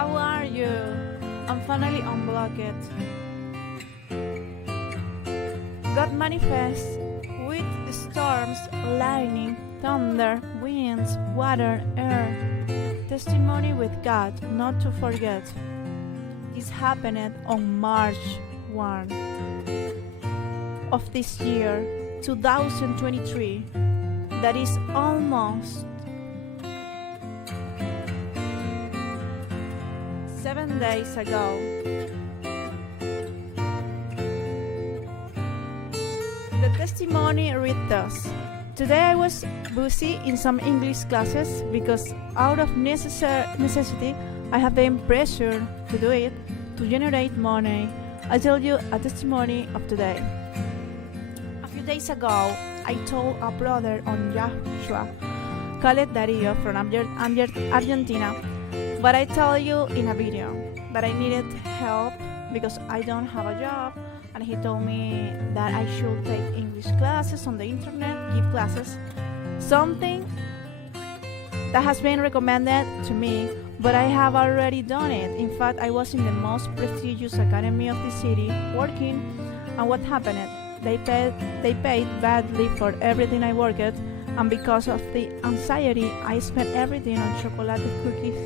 How are you? I'm finally unblocked. God manifests with storms, lightning, thunder, winds, water, air. Testimony with God, not to forget. This happened on March 1 of this year, 2023. That is almost 7 days ago. The testimony read thus. Today I was busy in some English classes because out of necessity I have been pressured to do it to generate money. I tell you a testimony of today. A few days ago I told a brother on Joshua, called Dario from Argentina, but I tell you in a video that I needed help because I don't have a job, and he told me that I should take English classes on the internet, give classes, something that has been recommended to me, but I have already done it. In fact, I was in the most prestigious academy of the city working, and what happened? They paid badly for everything I worked, and because of the anxiety, I spent everything on chocolate cookies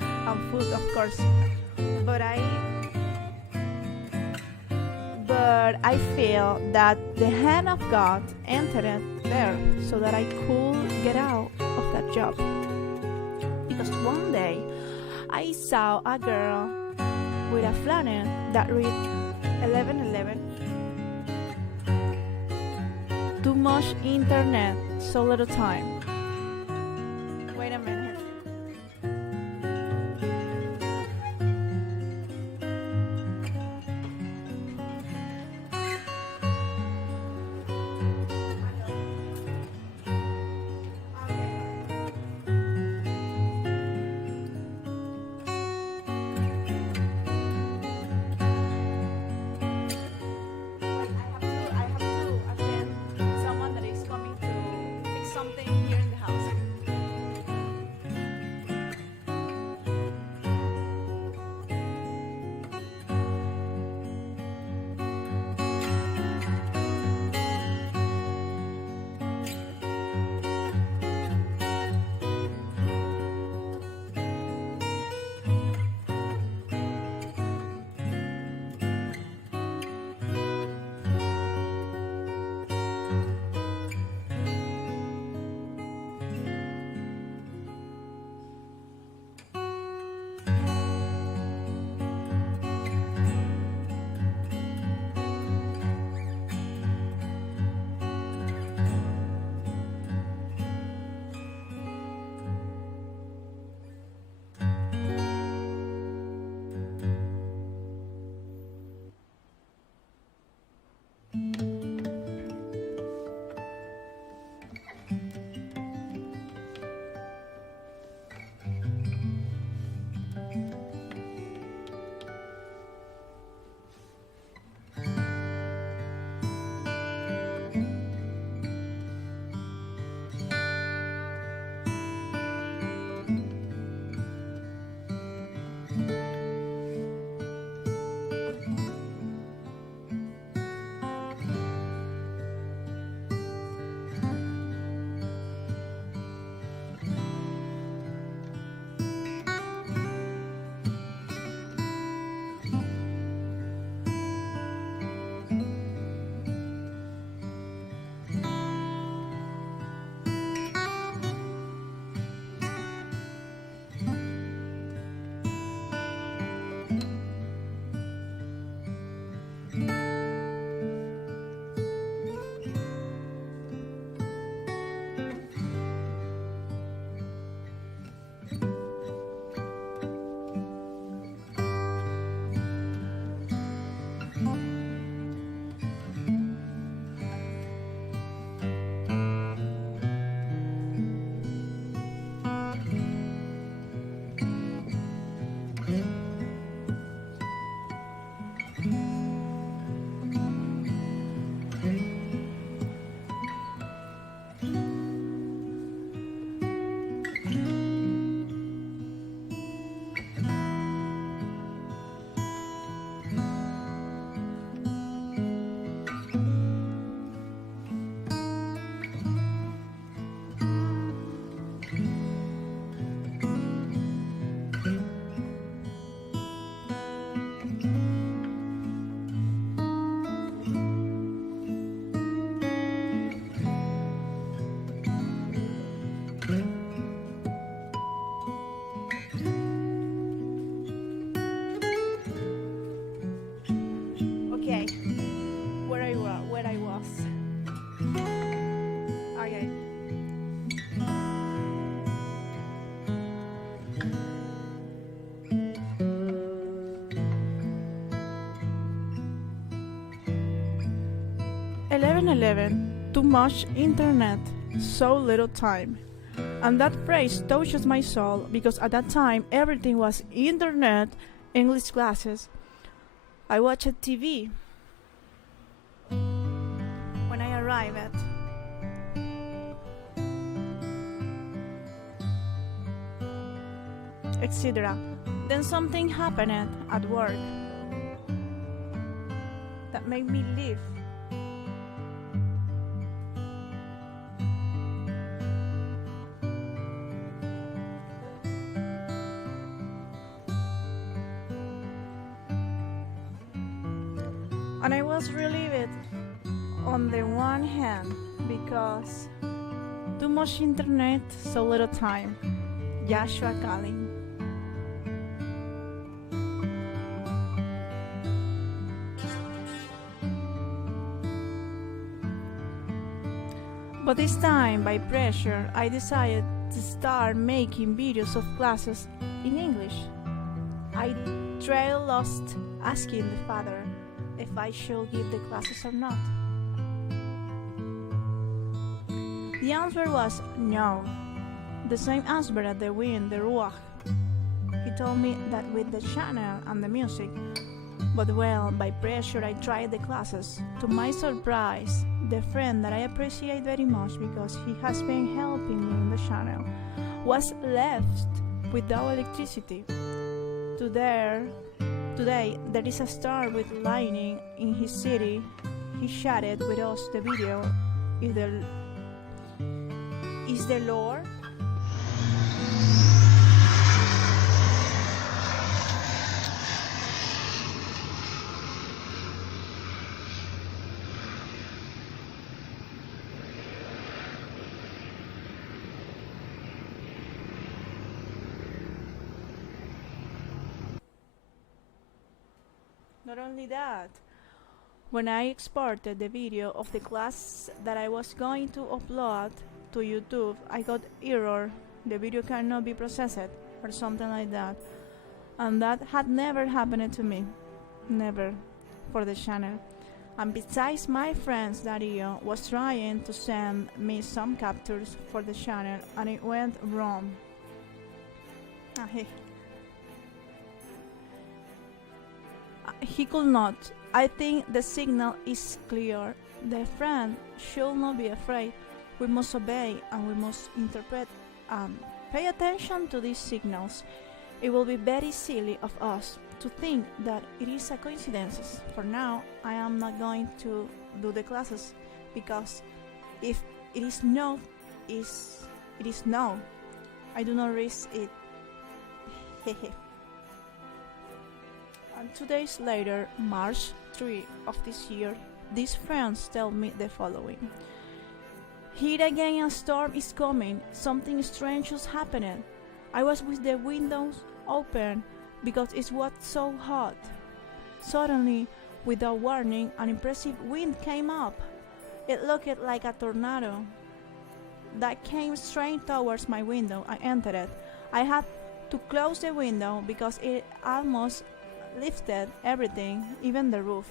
and food, of course. But I feel that the hand of God entered there so that I could get out of that job. Because one day I saw a girl with a flannel that read 11:11. Too much internet, so little time. Wait a minute. I have to attend someone that is coming to fix something here. 11:11. Too much internet, so little time. And that phrase touches my soul because at that time everything was internet, English classes. I watched TV when I arrived, etc. Then something happened at work that made me leave. And I was relieved on the one hand because too much internet, so little time. Joshua calling. But this time, by pressure, I decided to start making videos of classes in English. I trailed lost, asking the father if I should give the classes or not. The answer was no. The same answer as the wind, the ruach. He told me that with the channel and the music. But well, by pressure I tried the classes. To my surprise, the friend that I appreciate very much because he has been helping me in the channel was left without electricity. Today, there is a star with lightning in his city. He shared with us the video. Is the Lord? Not only that, when I exported the video of the class that I was going to upload to YouTube, I got error, the video cannot be processed, or something like that. And that had never happened to me, never, for the channel. And besides, my friend's Dario was trying to send me some captures for the channel, and it went wrong. He could not. I think the signal is clear. The friend should not be afraid. We must obey and we must interpret and pay attention to these signals. It will be very silly of us to think that it is a coincidence. For now, I am not going to do the classes because if it is no, it is no. I do not risk it. And 2 days later, March 3 of this year, these friends tell me the following. Here again a storm is coming. Something strange is happening. I was with the windows open because it was so hot. Suddenly, without warning, an impressive wind came up. It looked like a tornado that came straight towards my window. I entered it. I had to close the window because it almost lifted everything, even the roof.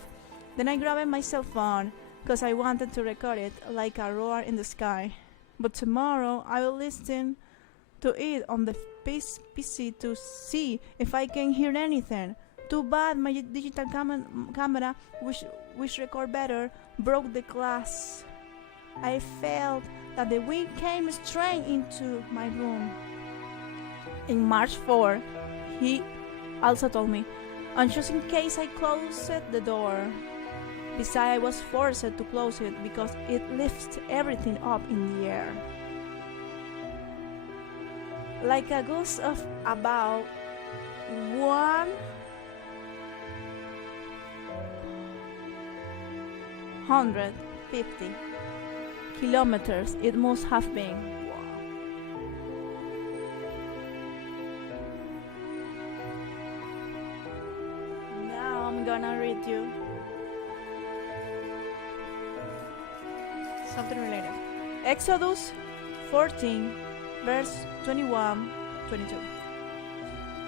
Then I grabbed my cell phone because I wanted to record it like a roar in the sky. But tomorrow I will listen to it on the PC to see if I can hear anything. Too bad my digital camera, which record better, broke the glass. I felt that the wind came straight into my room. In March 4, he also told me, and just in case I closed the door. Besides, I was forced to close it because it lifts everything up in the air. Like a gust of about 150 kilometers it must have been. I'm gonna read you something related. Exodus 14, verse 21-22.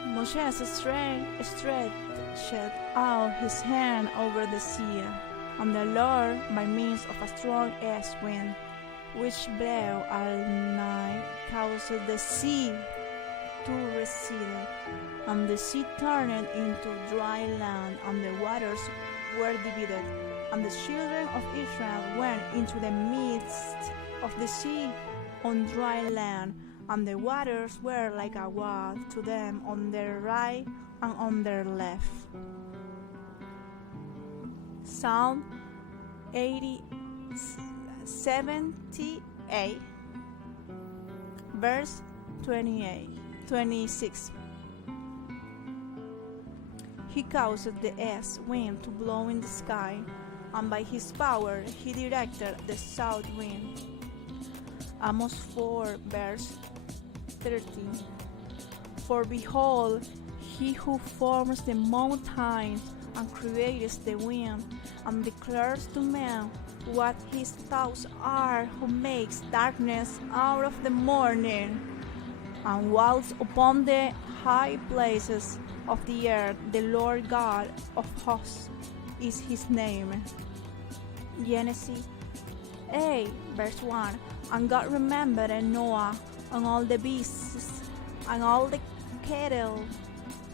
Moses stretched out his hand over the sea, and the Lord by means of a strong east wind, which blew all night, caused the sea to recede, and the sea turned into dry land, and the waters were divided. And the children of Israel went into the midst of the sea on dry land, and the waters were like a wall to them on their right and on their left. Psalm 78, verse 26. He caused the east wind to blow in the sky, and by his power he directed the south wind. Amos 4, verse 13. For behold, he who forms the mountains and creates the wind, and declares to men what his thoughts are, who makes darkness out of the morning, and walks upon the high places of the earth. The Lord God of hosts is his name. Genesis 8, verse 1. And God remembered Noah and all the beasts and all the cattle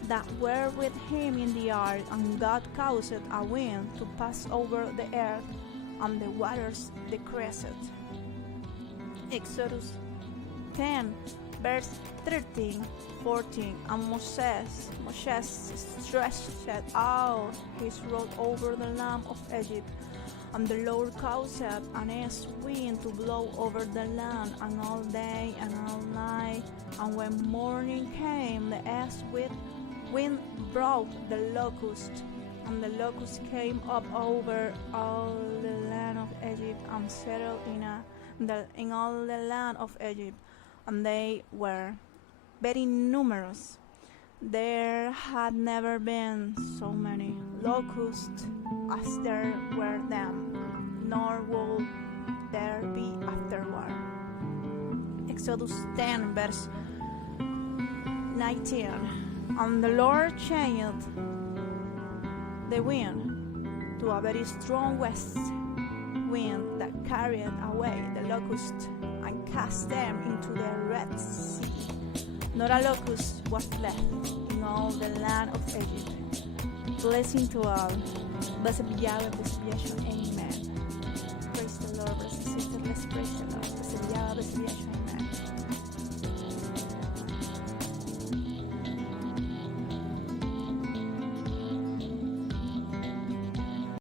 that were with him in the ark, and God caused a wind to pass over the earth, and the waters decreased. Exodus 10, verse 13, 14. And Moses stretched out his rod over the land of Egypt, and the Lord caused an east wind to blow over the land, and all day and all night. And when morning came, the east wind brought the locust, and the locust came up over all the land of Egypt, and settled in all the land of Egypt, and they were very numerous. There had never been so many locusts as there were then, nor will there be afterward. Exodus 10, verse 19. And the Lord changed the wind to a very strong west wind that carried away the locusts and cast them into the Red Sea. Not a locust was left in all the land of Egypt. Blessing to all. Blessed be Yahweh, blessed be Yahshua. Amen.